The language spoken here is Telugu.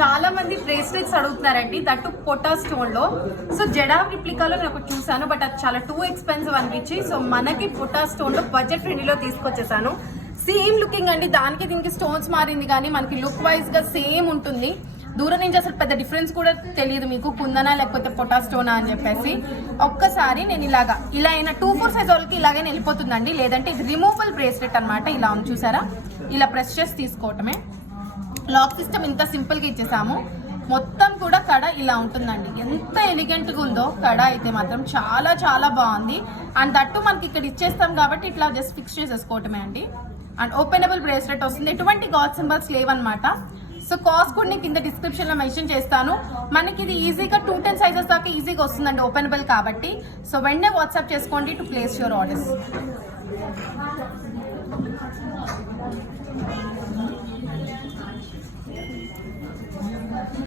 చాలా మంది బ్రేస్లెట్స్ అడుగుతున్నారండి, దట్టు పొటా స్టోన్ లో. సో జడా రిప్లికాలో నేను ఒకటి చూసాను, బట్ అది చాలా టూ ఎక్స్పెన్సివ్ అనిపించి సో మనకి పొటా స్టోన్ లో బడ్జెట్ ఫ్రెండ్లీలో తీసుకొచ్చేసాను. సేమ్ లుకింగ్ అండి, దానికి దీనికి స్టోన్స్ మారింది కానీ మనకి లుక్ వైజ్ గా సేమ్ ఉంటుంది. దూరం నుంచి అసలు పెద్ద డిఫరెన్స్ కూడా తెలియదు మీకు, కుందనా లేకపోతే పొటా స్టోనా అని చెప్పేసి. ఒక్కసారి నేను ఇలా అయినా 2-4 సైజ్ వాళ్ళకి ఇలాగైనా వెళ్ళిపోతుందండి. లేదంటే ఇది రిమూవబుల్ బ్రేస్లెట్ అనమాట. ఇలా ఉంది చూసారా, ఇలా ప్రెస్ చేసి తీసుకోవటమే. లాక్ సిస్టమ్ ఇంత సింపుల్ గా ఇచ్చేసాము. మొత్తం కూడా కడ ఇలా ఉంటుందండి. ఎంత ఎలిగెంట్ గా ఉందో కడ అయితే మాత్రం చాలా చాలా బాగుంది. అండ్ దట్టు మనకి ఇక్కడ ఇచ్చేస్తాం కాబట్టి ఇట్లా జస్ట్ ఫిక్స్ చేసేసుకోవటమే అండి. అండ్ ఓపెనబుల్ బ్రేస్లెట్ వస్తుంది, ఎటువంటి గాడ్ సింబల్స్ లేవన్నమాట. సో కాస్ట్ కూడా నేను కింద డిస్క్రిప్షన్ లో మెన్షన్ చేస్తాను. మనకి ఇది ఈజీగా 2-10 సైజెస్ దాకా ఈజీగా వస్తుందండి, ఓపెనబుల్ కాబట్టి. సో వెంటనే వాట్సాప్ చేసుకోండి టు ప్లేస్ యువర్ ఆర్డర్స్.